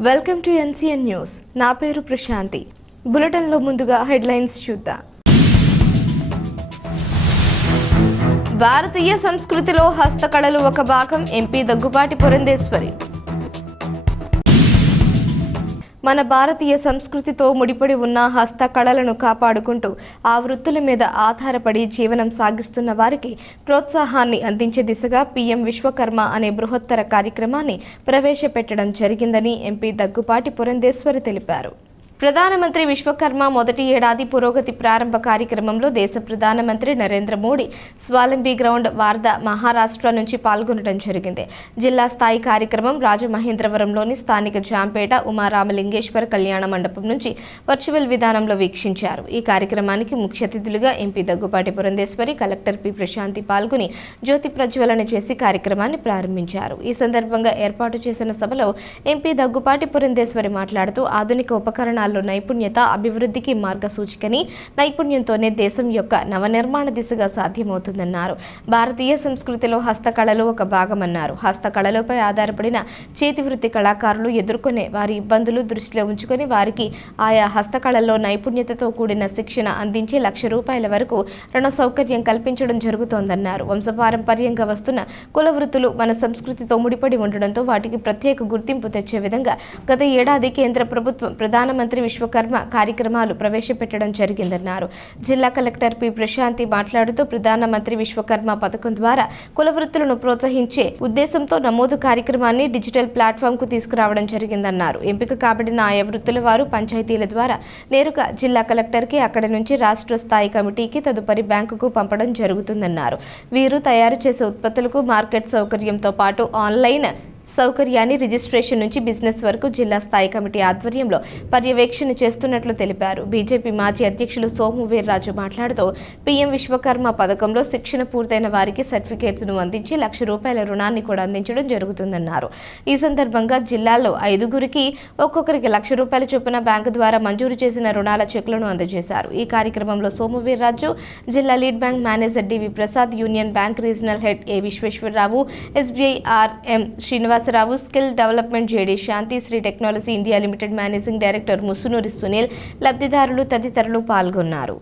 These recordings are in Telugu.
Welcome to NCN news. నా పేరు ప్రశాంతి. బులెటిన్లో ముందుగా హెడ్లైన్స్ చూద్దాం. భారతీయ సంస్కృతిలో హస్తకళలు ఒక భాగం. ఎంపీ దగ్గుబాటి పురంధేశ్వరి. మన భారతీయ సంస్కృతితో ముడిపడి ఉన్న హస్తకళలను కాపాడుకుంటూ ఆ వృత్తుల మీద ఆధారపడి జీవనం సాగిస్తున్న వారికి ప్రోత్సాహాన్ని అందించే దిశగా పీఎం విశ్వకర్మ అనే బృహత్తర కార్యక్రమాన్ని ప్రవేశపెట్టడం జరిగిందని ఎంపీ దగ్గుబాటి పురంధేశ్వరి తెలిపారు. ప్రధానమంత్రి విశ్వకర్మ మొదటి ఏడాది పురోగతి ప్రారంభ కార్యక్రమంలో దేశ ప్రధానమంత్రి నరేంద్ర మోడీ స్వాలంబీ గ్రౌండ్ వార్దా మహారాష్ట్ర నుంచి పాల్గొనడం జరిగింది. జిల్లా స్థాయి కార్యక్రమం రాజమహేంద్రవరంలోని స్థానిక జాంపేట ఉమారామలింగేశ్వర కళ్యాణ మండపం నుంచి వర్చువల్ విధానంలో వీక్షించారు. ఈ కార్యక్రమానికి ముఖ్య అతిథులుగా MP Daggubati Purandeswari, collector P Prashanti పాల్గొని జ్యోతి ప్రజ్వలన చేసి కార్యక్రమాన్ని ప్రారంభించారు. ఈ సందర్భంగా ఏర్పాటు చేసిన సభలో ఎంపీ దగ్గుబాటి పురంధేశ్వరి మాట్లాడుతూ ఆధునిక ఉపకరణాలు నైపుణ్యత అభివృద్ధికి మార్గసూచికని, నైపుణ్యంతోనే దేశం యొక్క నవనిర్మాణ దిశగా సాధ్యమవుతుందన్నారు. భారతీయ సంస్కృతిలో హస్తకళలు ఒక భాగమన్నారు. హస్తకళలపై ఆధారపడిన చేతివృత్తి కళాకారులు ఎదుర్కొనే వారి ఇబ్బందులు దృష్టిలో ఉంచుకొని వారికి ఆయా హస్తకళల్లో నైపుణ్యతతో కూడిన శిక్షణ అందించి ₹1,00,000 వరకు రుణ సౌకర్యం కల్పించడం జరుగుతోందన్నారు. వంశపారంపర్యంగా వస్తున్న కుల వృత్తులు మన సంస్కృతితో ముడిపడి ఉండడంతో వాటికి ప్రత్యేక గుర్తింపు తెచ్చే విధంగా గత ఏడాది కేంద్ర ప్రభుత్వం ప్రధానమంత్రి విశ్వకర్మ కార్యక్రమాలు ప్రవేశపెట్టడం జరిగిందన్నారు. జిల్లా కలెక్టర్ పి ప్రశాంతి మాట్లాడుతూ ప్రధానమంత్రి విశ్వకర్మ పథకం ద్వారా కుల వృత్తులను ప్రోత్సహించే ఉద్దేశంతో నమోదు కార్యక్రమాన్ని డిజిటల్ ప్లాట్ఫామ్ కు తీసుకురావడం జరిగిందన్నారు. ఎంపిక కాబడిన ఆయా వృత్తుల వారు పంచాయతీల ద్వారా నేరుగా జిల్లా కలెక్టర్ కి, అక్కడి నుంచి రాష్ట్ర స్థాయి కమిటీకి, తదుపరి బ్యాంకుకు పంపడం జరుగుతుందన్నారు. వీరు తయారు చేసే ఉత్పత్తులకు మార్కెట్ సౌకర్యంతో పాటు ఆన్లైన్ సౌకర్యాన్ని రిజిస్ట్రేషన్ నుంచి బిజినెస్ వరకు జిల్లా స్థాయి కమిటీ ఆధ్వర్యంలో పర్యవేక్షణ చేస్తున్నట్లు తెలిపారు. బీజేపీ మాజీ అధ్యక్షులు సోము వీర్రాజు మాట్లాడుతూ పీఎం విశ్వకర్మ పథకంలో శిక్షణ పూర్తయిన వారికి సర్టిఫికేట్స్ను అందించి ₹1,00,000 రుణాన్ని కూడా అందించడం జరుగుతుందన్నారు. ఈ సందర్భంగా జిల్లాలో 5గురికి ఒక్కొక్కరికి ₹1,00,000 చొప్పున బ్యాంకు ద్వారా మంజూరు చేసిన రుణాల చెక్లను అందజేశారు. ఈ కార్యక్రమంలో సోము వీర్రాజు, జిల్లా lead bank manager DV Prasad, Union Bank regional head A Visweswararao, SBI RM Srinivasarao, skill development JD Shanti, Sri technology India limited managing director Musunuri Sunil, లబ్ధిదారులు తదితరులు పాల్గొన్నారు.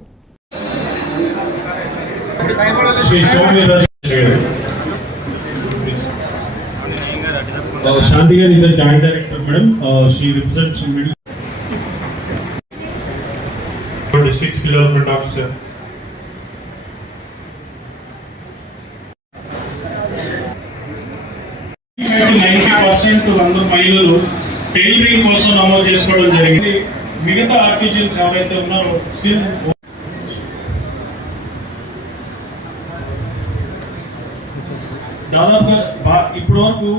Shanti Garu is a joint director, madam. She represents middle district skill development officer. 90% అందరూ మహిళలు టైలరింగ్ కోసం నమోదు చేసుకోవడం జరిగింది. మిగతా ఆర్టిజన్స్ ఎవరైతే ఉన్నారో స్టిల్ దాదాపుగా ఇప్పటి వరకు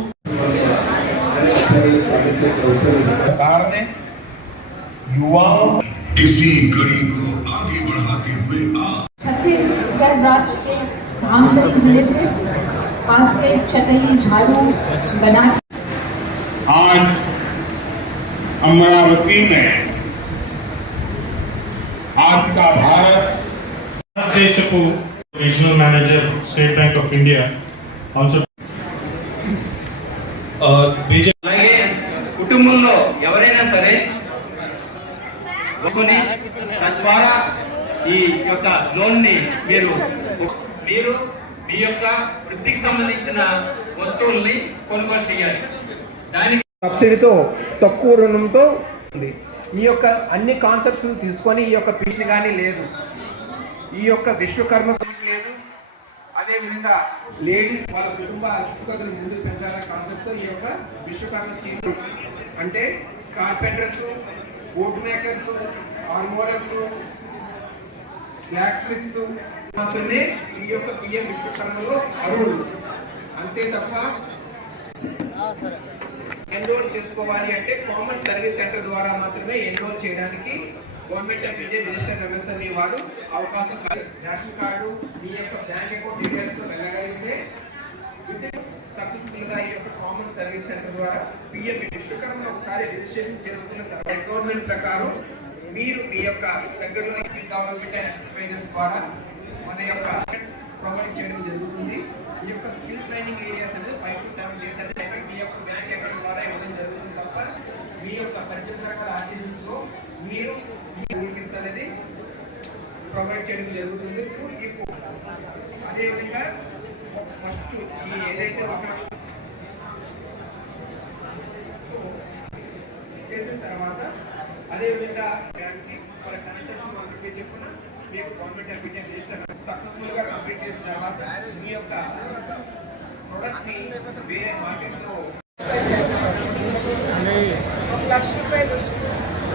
युवाओं इसी कड़ी को आगे बढ़ाते हुए आज अमरावती में आज का भारत देश को regional manager state bank of India also అలాగే కుటుంబంలో ఎవరైనా సరే తద్వారా ఈ యొక్క లోన్ ని మీరు మీ యొక్క వృత్తికి సంబంధించిన వస్తువుల్ని కొనుగోలు చేయాలి. దానికి సబ్సిడీతో తక్కువ రుణంతో ఈ యొక్క అన్ని కాన్సెప్ట్స్ తీసుకొని ఈ యొక్క పీసీ కానీ లేదు, ఈ యొక్క విశ్వకర్మ లేదు. అదేవిధంగా లేడీస్ వాళ్ళ కుటుంబ ఆర్థికతను ముందు పెంచాలనే కాన్సెప్ట్తో ఈ యొక్క విశ్వకర్మ స్కీమ్ అంటే carpenters, boat makers, armourers, blacksmiths మాత్రమే ఈ యొక్క పిఎం విశ్వకర్మలో అర్హులు. అంతే తప్ప ఎన్రోల్ చేసుకోవాలి అంటే కామన్ సర్వీస్ సెంటర్ ద్వారా మాత్రమే ఎన్రోల్ చేయడానికి government of India minister MSME వారు అవకాశం. నేషనల్ కార్డు మీ యొక్క బ్యాంక్ అకౌంట్ డీటెయిల్స్ తో వెళ్ళగలిగితే సక్సెస్ఫుల్ గా ఈ యొక్క కామన్ సర్వీస్ సెంటర్ ద్వారా పిఎం విశ్వకర్మ ఒకసారి రిజిస్ట్రేషన్ చేసుకున్న తర్వాత రిక్వైర్మెంట్ ప్రకారం మీరు మీ యొక్క దగ్గరలో గవర్నమెంట్ ఎంటర్ప్రైజెస్ ద్వారా మన యొక్క ప్రొవైడ్ చేయడం జరుగుతుంది. ఈ యొక్క స్కిల్ ట్రైనింగ్ ఏరియాస్ అనేది 5 to 7 days అంటే మీ యొక్క బ్యాంక్ అకౌంట్ ద్వారా ఇవ్వడం జరుగుతుంది తప్ప మీ యొక్క పరిచయ రకాల ఆర్టిజన్స్ లో మీరు రూపీస్ అనేది ప్రొవైడ్ చేయడం జరుగుతుంది. అదేవిధంగా ఫస్ట్ ఈ ఏదైతే 1 లక్ష సో చేసిన తర్వాత అదేవిధంగా బ్యాంక్కి మన కనెక్షన్ మనం చెప్పున మీకు గవర్నమెంట్ అప్లికేషన్ రిజిస్టర్ సక్సెస్ఫుల్ గా కంప్లీట్ చేసిన తర్వాత మీ యొక్క ప్రొడక్ట్ ని వేరే మార్కెట్ లో 1 లక్ష రూపాయలు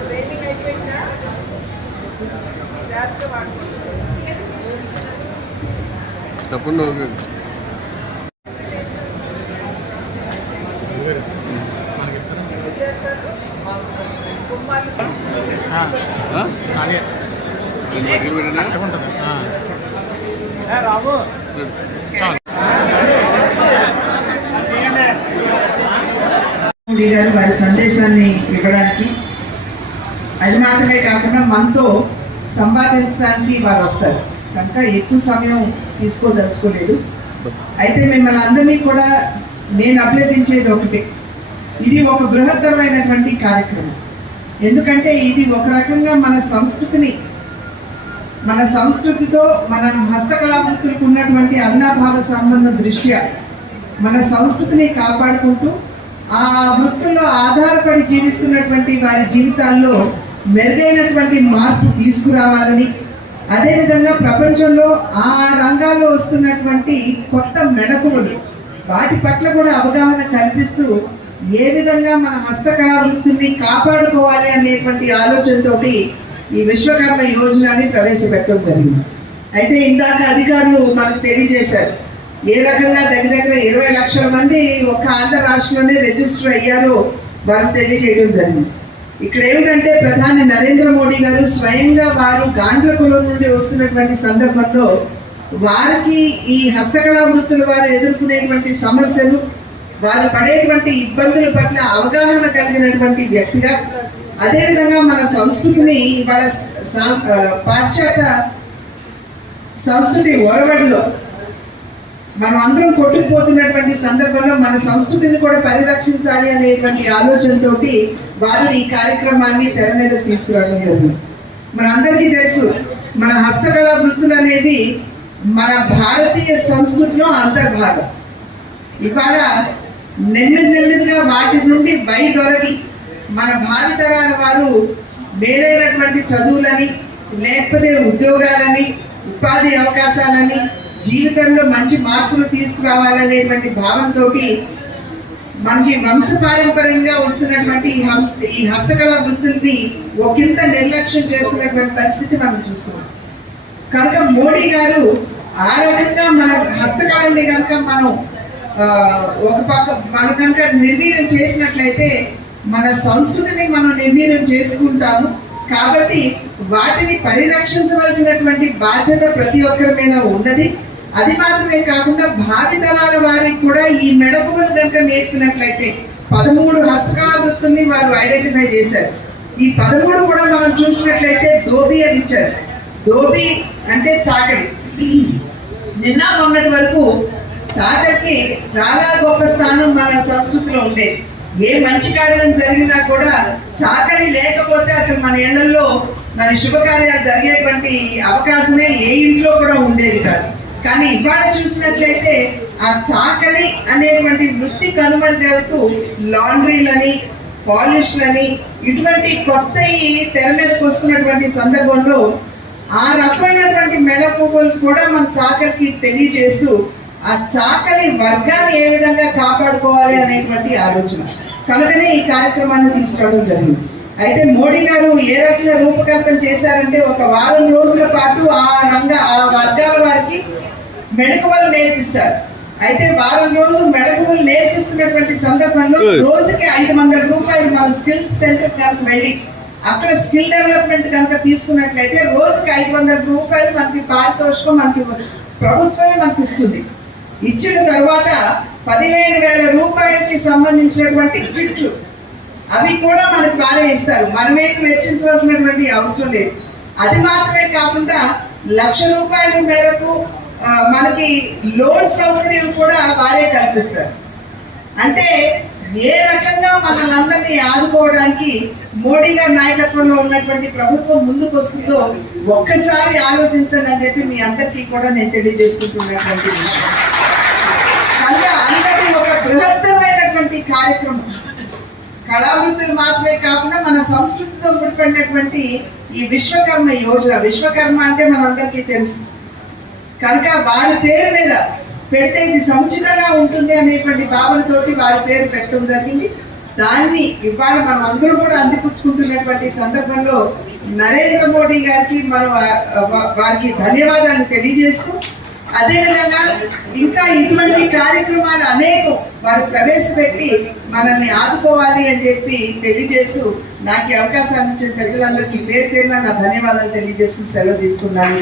ట్రైనింగ్ అయిపోయిందా జాగ్రత్త వాడుకోండి. తప్పకుండా చేస్తారు కుమ్మాలి మోడీ గారు వారి సందేశాన్ని ఇవ్వడానికి, అది మాత్రమే కాకుండా మనతో సంపాదించడానికి వారు వస్తారు కనుక ఎక్కువ సమయం తీసుకోదలుచుకోలేదు. అయితే మిమ్మల్ని అందరినీ కూడా నేను అభ్యర్థించేది ఒకటి, ఇది ఒక బృహత్తరమైనటువంటి కార్యక్రమం. ఎందుకంటే ఇది ఒక రకంగా మన సంస్కృతితో మన హస్తకళావృత్తులకు ఉన్నటువంటి అవినాభావ సంబంధం దృష్ట్యా మన సంస్కృతిని కాపాడుకుంటూ ఆ వృత్తుల్లో ఆధారపడి జీవిస్తున్నటువంటి వారి జీవితాల్లో మెరుగైనటువంటి మార్పు తీసుకురావాలని, అదేవిధంగా ప్రపంచంలో ఆ రంగాల్లో వస్తున్నటువంటి కొత్త మెళకువలు వాటి పట్ల కూడా అవగాహన కల్పిస్తూ ఏ విధంగా మన హస్తకళా వృత్తిని కాపాడుకోవాలి అనేటువంటి ఆలోచనతోటి ఈ విశ్వకర్మ యోజనని ప్రవేశపెట్టడం జరిగింది. అయితే ఇందాక అధికారులు మనకు తెలియజేశారు ఏ రకంగా దగ్గర 20 లక్షల మంది ఒక ఆంధ్ర రాష్ట్రంలోనే రిజిస్టర్ అయ్యారో వారు తెలియజేయడం జరిగింది. ఇక్కడ ఏమిటంటే ప్రధాని నరేంద్ర మోడీ గారు స్వయంగా వారు గాండ్ల కులం నుండి వస్తున్నటువంటి సందర్భంలో వారికి ఈ హస్తకళా వృత్తుల వారు ఎదుర్కొనేటువంటి సమస్యలు, వారు పడేటువంటి ఇబ్బందుల పట్ల అవగాహన కలిగినటువంటి వ్యక్తిగా, అదేవిధంగా మన సంస్కృతిని వాళ్ళ పాశ్చాత్య సంస్కృతి ఒరవడిలో మనం అందరం కొట్టుకుపోతున్నటువంటి సందర్భంలో మన సంస్కృతిని కూడా పరిరక్షించాలి అనేటువంటి ఆలోచనతోటి వారు ఈ కార్యక్రమాన్ని తెర మీదకు తీసుకురావడం జరిగింది. మనందరికీ తెలుసు మన హస్తకళా వృత్తులు అనేవి మన భారతీయ సంస్కృతిలో అంతర్భాగం. ఇవాళ నెమ్మదిగా వాటి నుండి బయటొరగి మన భావితరాల వారు వేరైనటువంటి చదువులని, లేకపోతే ఉద్యోగాలని, ఉపాధి అవకాశాలని, జీవితంలో మంచి మార్పులు తీసుకురావాలనేటువంటి భావనతోటి మనకి వంశపారంపర్యంగా వస్తున్నటువంటి ఈ హస్తకళా వృత్తుల్ని ఒకంత నిర్లక్ష్యం చేస్తున్నటువంటి పరిస్థితి మనం చూస్తున్నాం. కనుక మోడీ గారు ఆ రకంగా మన హస్తకళల్ని కనుక మనం ఒక పక్క మనం కనుక నిర్వీర్యం చేసినట్లయితే మన సంస్కృతిని మనం నిర్వీర్యం చేసుకుంటాము. కాబట్టి వాటిని పరిరక్షించవలసినటువంటి బాధ్యత ప్రతి ఒక్కరి మీద ఉన్నది. అది మాత్రమే కాకుండా భావితరాల వారికి కూడా ఈ మెళకువలు కనుక నేర్పినట్లయితే 13 హస్తకళా వృత్తుల్ని వారు ఐడెంటిఫై చేశారు. ఈ 13 కూడా మనం చూసినట్లయితే ధోబీ అని ఇచ్చారు. ధోబీ అంటే చాకలి. నిన్న మొన్నటి వరకు చాకలికి చాలా గొప్ప స్థానం మన సంస్కృతిలో ఉండేది. ఏ మంచి కార్యం జరిగినా కూడా చాకలి లేకపోతే అసలు మన ఇళ్లలో మన శుభకార్యాలు జరిగేటువంటి అవకాశమే ఏ ఇంట్లో కూడా ఉండేది కాదు. కానీ ఇవాళ చూసినట్లయితే ఆ చాకలి అనేటువంటి వృత్తి కనుమరుగవుతూ లాండ్రీలని, పాలిష్లని ఇటువంటి కొత్త తెర మీదకి వస్తున్నటువంటి సందర్భంలో ఆ రకమైనటువంటి మెళకువలు కూడా మన చాకలికి తెలియజేస్తూ ఆ చాకలి వర్గాన్ని ఏ విధంగా కాపాడుకోవాలి అనేటువంటి ఆలోచన కనుకనే ఈ కార్యక్రమాన్ని తీసుకురావడం జరిగింది. అయితే మోడీ గారు ఏ రకంగా రూపకల్పన చేశారంటే ఒక వారం రోజుల పాటు ఆ వర్గాల వారికి మెళకువలు నేర్పిస్తారు. అయితే వారం రోజు మెళకువలు నేర్పిస్తున్నటువంటి సందర్భంలో రోజుకి 500 రూపాయలు మన స్కిల్ సెంటర్ కనుక వెళ్ళి అక్కడ స్కిల్ డెవలప్మెంట్ కనుక తీసుకున్నట్లయితే రోజుకి 500 రూపాయలు మనకి పారితోషికం మనకి ప్రభుత్వమే మనకి ఇస్తుంది. ఇచ్చిన తర్వాత 15,000 రూపాయలకి సంబంధించినటువంటి కిట్లు అవి కూడా మనకి బాగా ఇస్తారు. మనమేమి వెచ్చించవలసినటువంటి అవసరం లేదు. అది మాత్రమే కాకుండా 1,00,000 రూపాయల మేరకు మనకి లోన్ సౌకర్యం కూడా వారే కల్పిస్తారు. అంటే ఏ రకంగా మనల్ని ఆదుకోవడానికి మోడీ గారి నాయకత్వంలో ఉన్నటువంటి ప్రభుత్వం ముందుకు వస్తుందో ఒక్కసారి ఆలోచించండి అని చెప్పి మీ అందరికీ కూడా నేను తెలియజేసుకుంటున్నటువంటి విషయం. కనుక అందరి ఒక బృహత్తమైనటువంటి కార్యక్రమం, కళావృత్తులు మాత్రమే కాకుండా మన సంస్కృతితో ముడిపడినటువంటి ఈ విశ్వకర్మ యోజన. విశ్వకర్మ అంటే మనందరికీ తెలుసు కనుక వారి పేరు మీద పెడితే ఇది సముచితంగా ఉంటుంది అనేటువంటి భావనతోటి వారి పేరు పెట్టడం జరిగింది. దాన్ని ఇవాళ మనం అందరూ కూడా అందిపుచ్చుకుంటున్నటువంటి సందర్భంలో నరేంద్ర మోడీ గారికి మనం వారికి ధన్యవాదాలు తెలియజేస్తూ, అదేవిధంగా ఇంకా ఇటువంటి కార్యక్రమాలు అనేకం వారు ప్రవేశపెట్టి మనల్ని ఆదుకోవాలి అని చెప్పి తెలియజేస్తూ నాకు ఈ అవకాశాన్ని ఇచ్చిన పెద్దలందరికీ పేరు పేరున నా ధన్యవాదాలు తెలియజేసుకుని సెలవు తీసుకున్నాను.